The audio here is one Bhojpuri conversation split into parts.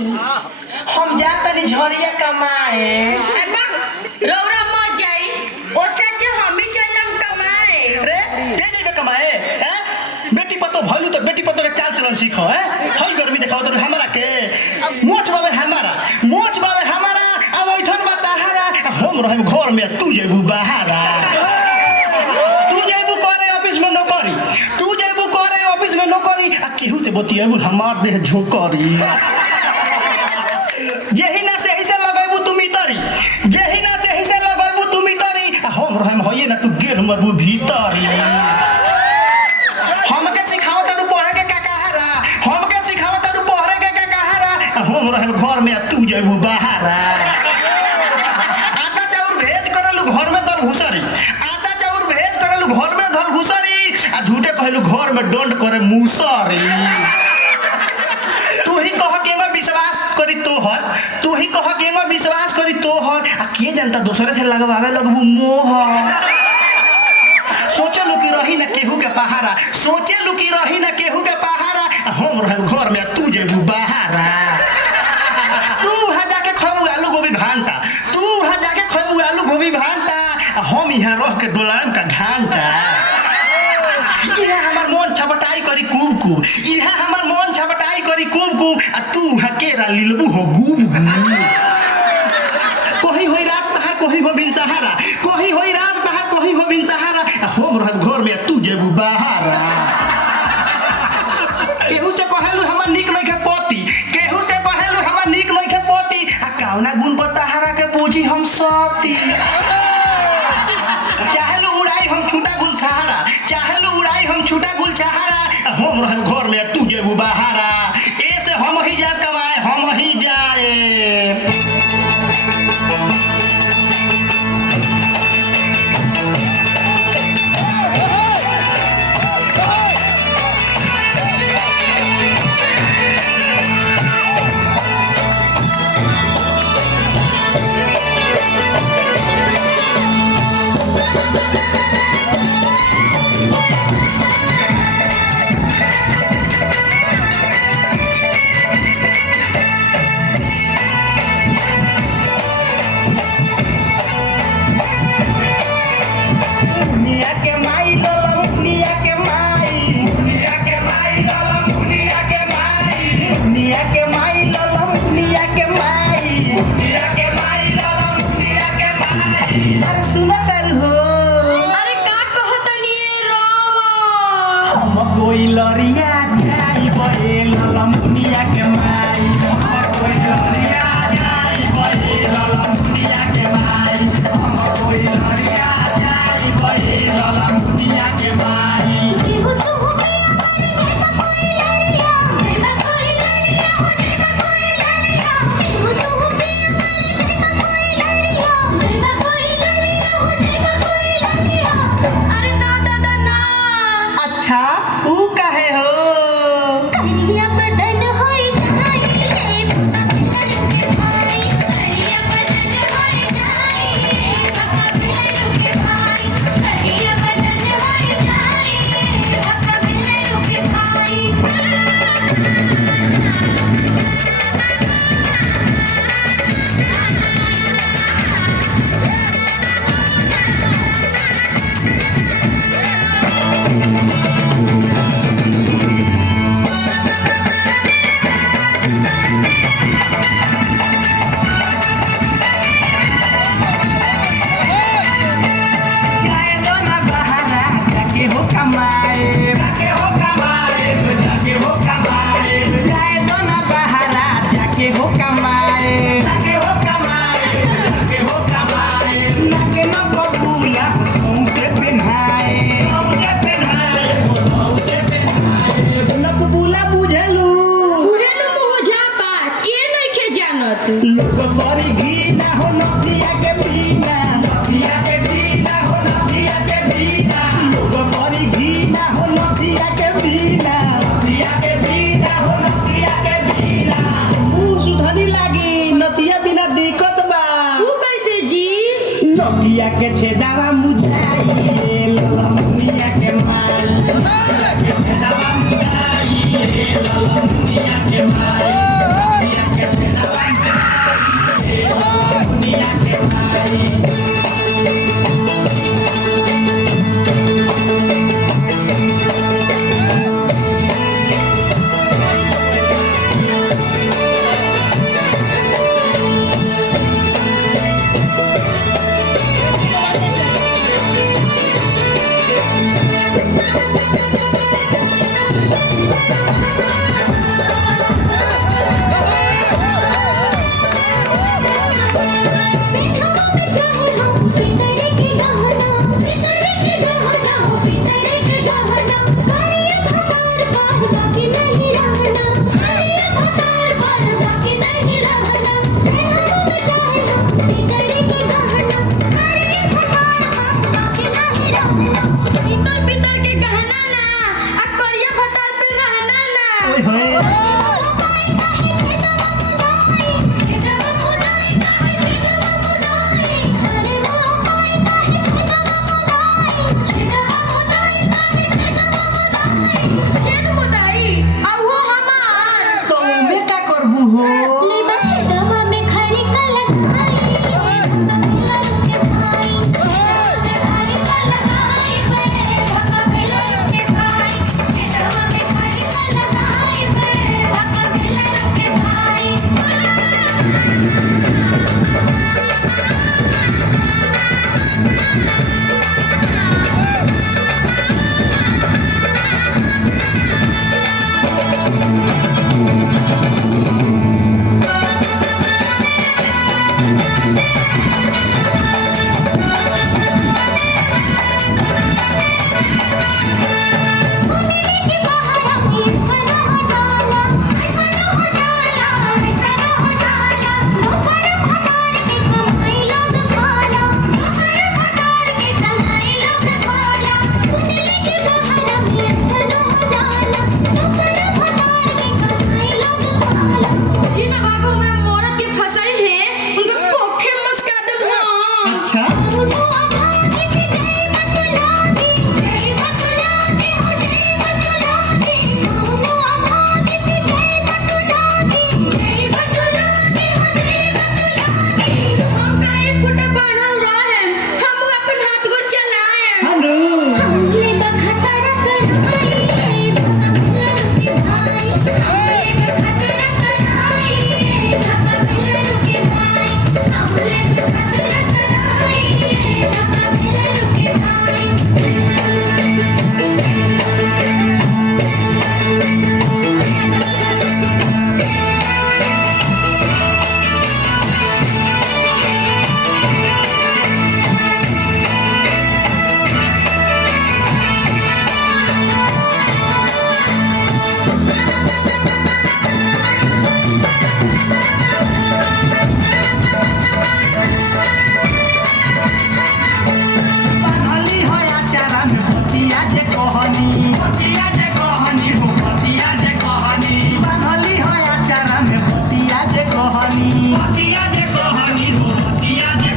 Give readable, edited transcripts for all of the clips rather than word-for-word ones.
हम जा तनी झरिया कमाए। रौरा मत जाई, ओसे अच्छा हम ही चलम कमाए। रे दे दे कमाए हैं? बेटी पतो भइलु त बेटी पतो के चाल चलन सीखो हैं। हई गर्मी देखाओ त हमरा के मोच बाबे हमारा अब ओइठन बा तहारा हम रहम घर में तू जेबू बाहरा। तू जेबू करे ऑफिस में नौकरी, आ केहू से बतियाबू हमार देह झोकरी। जेही ना से हिसे लगाइबू तू मितरी, हम रहम होइए ना तू गेट मरबू भीतरी। हमके सिखावत तारू पढ़े के काकाहारा, हम रहम घर में तू जेबू बाहरा। आटा चाउर भेज करलू घर में दल घुसरी, आ झूठे कहलू घर में डोंट करे मुसरी। तू ही कह केंगा विश्वास करी तोहर, आ के जनता दूसरे से लगवावे लगबू मोहर। सोचलू कि रही ना केहू के पहारा, हम रहम घर में तू जेबू बाहरा। तू हा जाके खबू आलू गोभी भांटा, हम यहाँ रह के डोलाम का घंटा। इहा हमार मन छपटाई करी कूब, आ तू हकेरा लिलबू हो गुब। कोही होई रात तहा कोही हो बिन सहारा, हम रहब घर में तू जेबू बाहरा। केहू से कहलू हमर निक नइखे पति, आ काउना गुण पर तहारा के पूजी हम सती। चाहलू उड़ाई हम छूटा गुल सहारा, हम रहब घर में तू जेबू बाहरा। ऐसे हम ही जाए कमाए, कोई लरिया जाई बहेल लमुनिया के माई, कोई लरिया जाई बहेल लमुनिया के माई, कोई लरिया जाई बहेल लमुनिया के माई। जीहू तू हुटिया मारे जेता कोई लरिया, जीहू तू हुटिया मारे जेता कोई लरिया। अरे ना दादा ना। अच्छा ऊ काहे हो? करिया बदन होई जाई रे भक्का बिलरू के भाई, करिया बदन होई जाई रे भक्का बिलरू के भाई, करिया बदन होई जाई रे भक्का बिलरू के भाई। नकिया के छेदावा मुझाई ललमुनिया के माई, नकिया के छेदावा मुझाई ललमुनिया के माई, नकिया के हो ले बछड़वा में खरी का लगाई भका भेला रुके भाई छेदवा में खरी का लगाई भका भेला रुके भाई छेदवा में खरी का लगाई भका भेला रुके भाई के बहावा में ऐसा हो जाला ऐसा हो जाला ऐसा हो जाला दोसर भटार के कमाई लोग खाला दोसर भटार के कमाई लोग खाला सुनले के बहावा में ऐसा हो जाला दोसर भटार के कमाई लोग खाला जिन भागों में मोरत के फंसाई है उनका कोखे मस्का दम हां अच्छा हेलो बनली हो आचारा में बतिया जे कहनी हो बतिया जे कहनी बनली हो आचारा में बतिया जे कहनी हो बतिया जे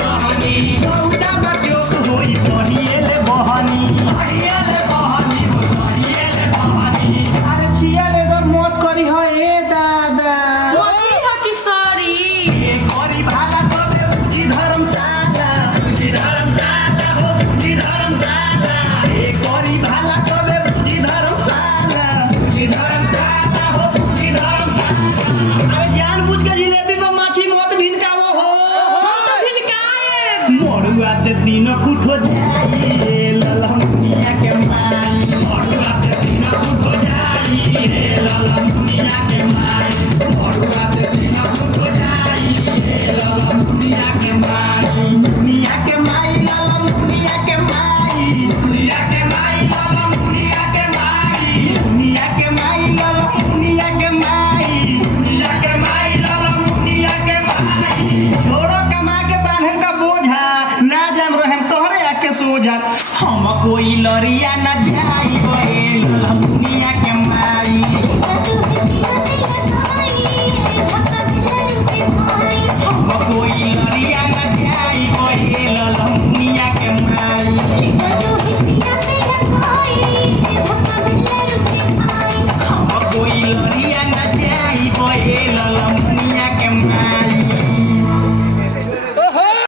कहनी सौदा बजोक होई कहिएले बहनी अरे छियाले दर मत करी हो ए दादा ए करी भाला करे बुझी धर्मशाला हो बुझी धर्मशाला ए करी भाला करे बुझी धर्मशाला हो बुझी धर्मशाला अरे जान बुझ के जिलेबी में माछी मत भिनकावो हो मड़ुआ से तीनों खुट हो जाई ललमुनिया के माई मड़ुआ से तीनों खुट हो जाई ललमुनिया के माई मड़ुआ से तीनों खुट हो जाई ललमुनिया के माई मुनिया के माई ललमुनिया के माई मुनिया के माई ललमुनिया के माई मुनिया के माई ललमुनिया के माई मुनिया के माई ललमुनिया के माई छोड़ो कमा के बांधम का बोझा ना जाम रहम तोहरे आके सोझा हम कोई लरिया ना जाई ललमुनिया